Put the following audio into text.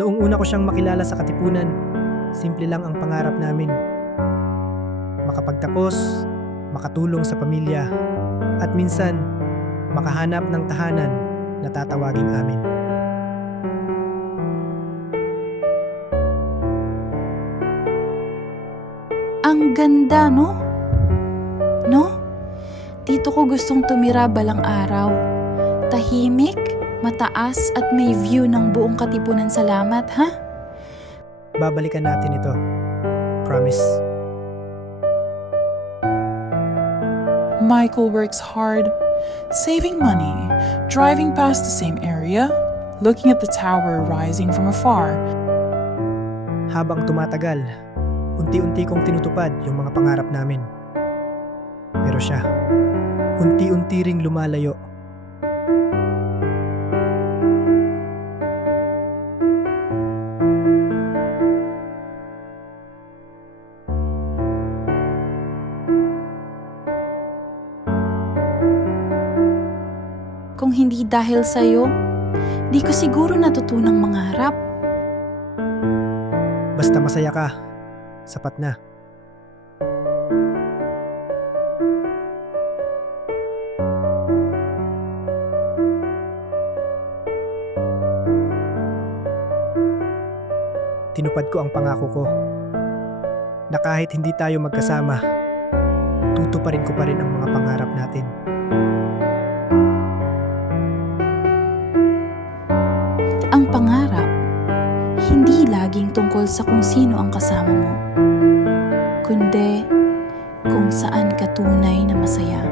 Noong una ko siyang makilala sa Katipunan, simple lang ang pangarap namin. Makapagtapos, makatulong sa pamilya, at minsan, makahanap ng tahanan na tatawaging amin. Ang ganda, no? No? Dito ko gustong tumira balang araw. Tahimik, mataas at may view ng buong Katipunan. Salamat, ha? Babalikan natin ito. Promise. Michael works hard, saving money, driving past the same area, looking at the tower rising from afar. Habang tumatagal, unti-unti kong tinutupad yung mga pangarap namin. Pero siya, unti-unti ring lumalayo. Kung hindi dahil sa'yo, di ko siguro natutunang mangarap. Basta masaya ka, sapat na. Tinupad ko ang pangako ko na kahit hindi tayo magkasama, tutuparin ko pa rin ang mga pangarap natin. Ang pangarap, hindi laging tungkol sa kung sino ang kasama mo, kundi kung saan ka tunay na masaya.